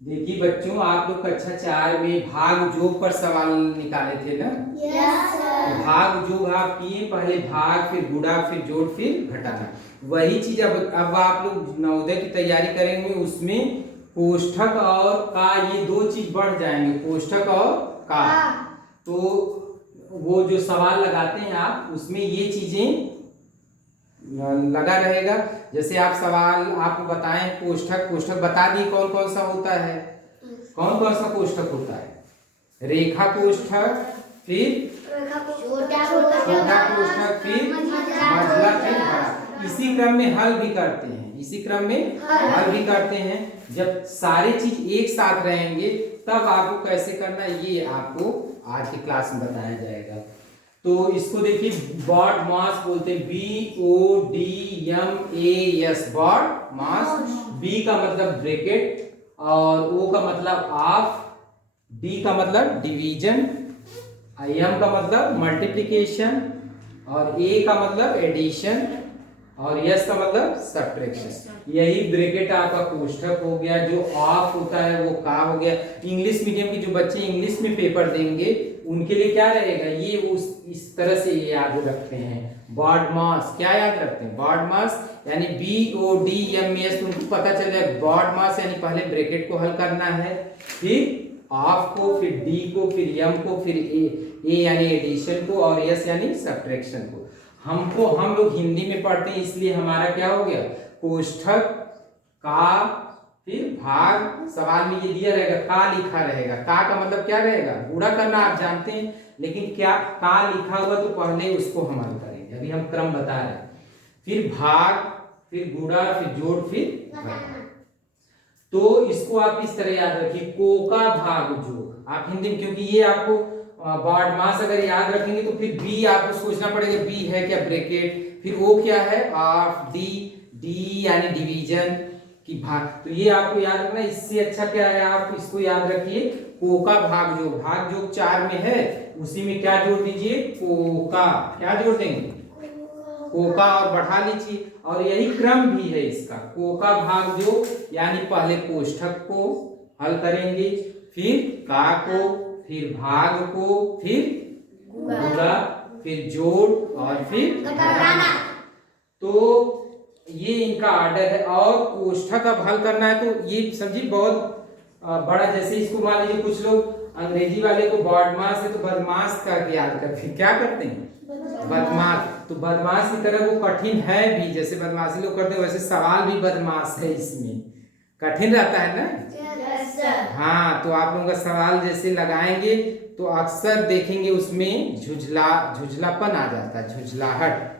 देखिए बच्चों, आप लोग कक्षा 4 में भाग जोग पर सवाल निकाले थे ना। Yes sir. तो भाग जोग आप किए, पहले भाग फिर गुणा फिर जोड़ फिर घटाना। वही चीज अब आप लोग नवोदय की तैयारी करेंगे, उसमें कोष्ठक और का ये दो चीज बढ़ जाएंगे, कोष्ठक और का। तो वो जो सवाल लगाते हैं आप, उसमें ये चीजें लगा रहेगा। जैसे आप सवाल आपको बताएं, कोष्ठक कोष्ठक बता दिए कौन कौन सा होता है, कौन कौन सा कोष्ठक होता है। रेखा कोष्ठक, फिर छोटा कोष्ठक, फिर मझला, फिर बड़ा। इसी क्रम में हल भी करते हैं, इसी क्रम में हल भी करते हैं। जब सारी चीज एक साथ रहेंगे तब आपको कैसे करना है ये आपको आज की क्लास में बताया जाएगा। तो इसको देखिए, बॉड मास बोलते हैं, BODMAS, बॉड मास। बी का मतलब ब्रैकेट, और ओ का मतलब ऑफ, डी का मतलब डिवीजन, एम का मतलब मल्टीप्लिकेशन, और ए का मतलब एडिशन, और यस का मतलब सब्ट्रैक्शन। यही ब्रैकेट आपका कोष्ठक हो गया। जो ऑफ होता है वो का हो गया। इंग्लिश मीडियम के जो बच्चे इंग्लिश में पेपर देंगे उनके लिए क्या रहेगा, ये उस इस तरह से ये याद रखते हैं। बॉड मास क्या याद रखते हैं, बॉड मास यानी BODMAS। उनको पता चल जाए बॉड मास यानी पहले ब्रैकेट को हल करना है, फिर ऑफ को, फिर डी को, फिर एम को, फिर ए यानी एडिशन को, और यस यानी सब्ट्रैक्शन को। हम लोग हिंदी में पढ़ते हैं, इसलिए हमारा क्या हो गया, कोष्ठक का, फिर भाग। सवाल में ये दिया रहेगा का लिखा रहेगा। का मतलब क्या रहेगा, गुणा करना आप जानते हैं, लेकिन क्या का लिखा हुआ तो पहले उसको हम हल करेंगे, अभी हम क्रम बता रहे हैं। फिर भाग, फिर गुणा, फिर जोड़, फिर घटाना। तो इसको आप इस तरह याद रखिए, को का भाग जोग। आप हिंदी में, क्योंकि ये आपको बॉड मास अगर याद रखेंगे तो फिर बी आपको सोचना पड़ेगा, बी है क्या ब्रैकेट, फिर ओ क्या है ऑफ, डी यानी डिवीजन की भाग। तो ये आपको याद रखना। इससे अच्छा क्या है, आप इसको याद रखिए, को का भाग जोग। भाग जोग 4 में है, उसी में क्या जोड़ दीजिए, को का। क्या जोड़ देंगे, कोका, और बढ़ा लीजिए। और यही क्रम भी है इसका, कोका भाग जो यानी पहले कोष्ठक को हल करेंगे, फिर का को, फिर भाग को, फिर गुणा, फिर जोड़, और फिर घटाना। तो ये इनका ऑर्डर है। और कोष्ठक अब हल करना है तो ये समझिए बहुत बड़ा। जैसे इसको मान लीजिए, कुछ लोग अंग्रेजी वाले को बॉडमास है तो बदमाश का याद करते हैं। क्या करते हैं, बदमाश। तो बदमाश की तरह वो कठिन है भी, जैसे बदमाशी लोग करते हैं वैसे सवाल भी बदमाश है, इसमें कठिन रहता है ना। हाँ, तो आप लोगों का सवाल जैसे लगाएंगे तो अक्सर देखेंगे उसमें झुझलापन आ जाता है, झुझलाहट।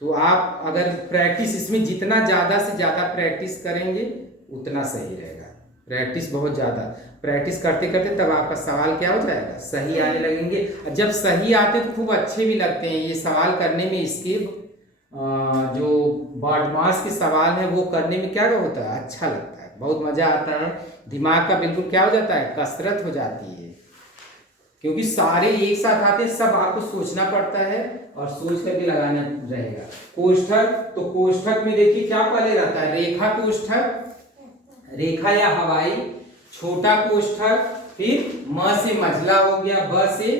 तो आप अगर प्रैक्टिस इसमें जितना ज्यादा से ज्यादा प्रैक्टिस करेंगे उतना सही रहेगा। प्रैक्टिस बहुत ज्यादा, प्रैक्टिस करते करते तब आपका सवाल क्या हो जाएगा, सही आने लगेंगे। जब सही आते तो खूब अच्छे भी लगते हैं ये सवाल करने में। इसके जो बॉडमास के सवाल है वो करने में क्या होता है, अच्छा लगता है, बहुत मजा आता है। दिमाग का बिल्कुल क्या हो जाता है, कसरत हो जाती है, क्योंकि सारे एक साथ आते हैं, सब आपको सोचना पड़ता है और सोच करके लगाना रहेगा। कोष्ठक, तो कोष्ठक में देखिए क्या पहले रहता है, रेखा कोष्ठक, रेखा या हवाई, छोटा कोष्ठक, फिर म से मझला हो गया, ब से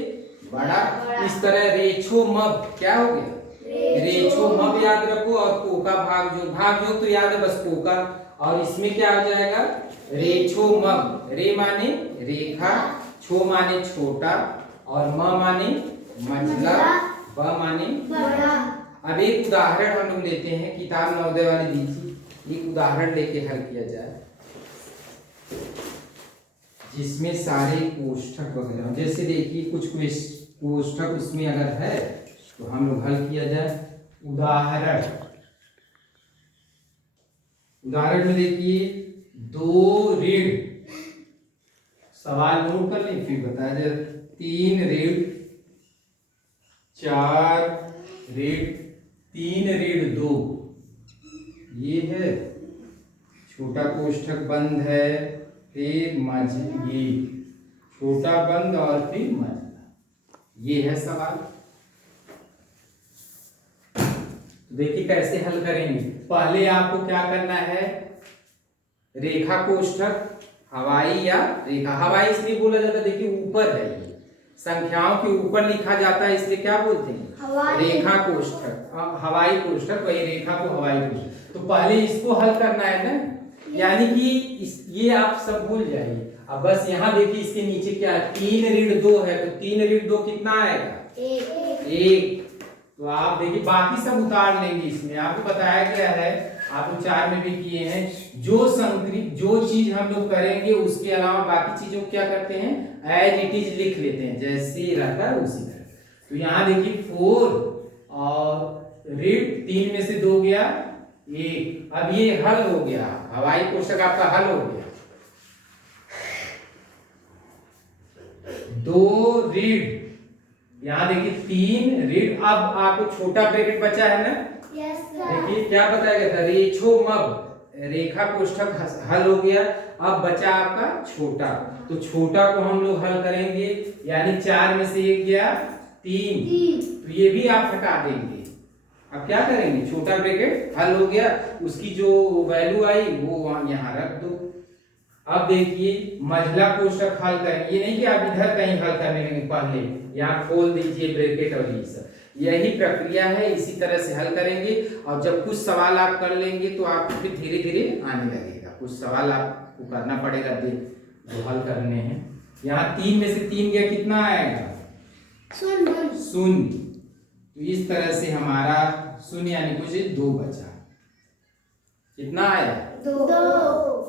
बड़ा। इस तरह रेछो मब क्या हो गया, रेछो मब याद रखो। और कोका भाग जो, भाग जो तो याद है बस कोका। और इसमें क्या हो जाएगा, रेछो मब। रे माने रेखा, छो माने छोटा, और म माने मझला, ब माने बड़ा। अब एक उदाहरण हम लोग लेते हैं, किताब नवोदय वाली दीजिए, एक उदाहरण लेके हल किया जाए जिसमें सारे कोष्ठक वगैरह। जैसे देखिए कुछ कोष्ठक उसमें अगर है तो हम लोग हल किया जाए। उदाहरण में देखिए, 2 ऋण, सवाल नोट कर लें फिर बताया जाए। 3 ऋण 4 ऋण 3 ऋण 2, ये है छोटा कोष्ठक बंद है, फिर ये छोटा बंद और फिर मझला, ये है सवाल। तो देखिए कैसे हल करेंगे। पहले आपको क्या करना है, रेखा कोष्ठक हवाई या रेखा। हवाई इसलिए बोला जाता है, देखिए ऊपर है, ये संख्याओं के ऊपर लिखा जाता है, इसलिए क्या बोलते हैं, रेखा कोष्ठक। हवाई कोष्ठक, वही रेखा को हवाई कोष्ठक। तो पहले इसको हल करना है ना, यानी कि ये आप सब भूल जाइए। अब बस यहाँ देखिए इसके नीचे क्या है, 3 ऋण 2 है, तो 3 ऋण 2 कितना आएगा, 1। तो आप देखिए बाकी सब उतार लेंगे, इसमें आपको बताया गया है, आप 4 में भी किए हैं, जो संक्रिय जो चीज हम लोग करेंगे उसके अलावा बाकी चीजों को क्या करते हैं, एज इट इज लिख लेते हैं, जैसे रहता है उसी तरह। तो यहाँ देखिए 4 और ऋण 3 में से 2 गया 1। अब ये हल हो गया, हवाई कोष्ठक आपका हल हो गया। 2 ऋण, यहाँ देखिए 3 ऋण, अब आपको छोटा ब्रैकेट बचा है ना, देखिए क्या बताया गया था, रेछो मब, रेखा कोष्ठक हल हो गया। अब बचा आपका छोटा, तो छोटा को हम लोग हल करेंगे, यानी 4 में से 1 गया 3, तो ये भी आप हटा देंगे। अब क्या करेंगे, छोटा ब्रैकेट हल हो गया, उसकी जो वैल्यू आई वो वहां यहाँ रख दो। अब देखिए मझला कोष्ठक हल करेंगे, ये नहीं कि आप इधर कहीं हल करने के पहले यहाँ खोल दीजिए ब्रैकेट और ये सब, यही प्रक्रिया है, इसी तरह से हल करेंगे। और जब कुछ सवाल आप कर लेंगे तो आपको फिर धीरे धीरे आने लगेगा, कुछ सवाल आपको करना पड़ेगा जो हल करने हैं। यहाँ 3 में से 3 गया, कितना आएगा, 0। तो इस तरह से हमारा 0 यानी कुछ 2 बचा, कितना आया, 2।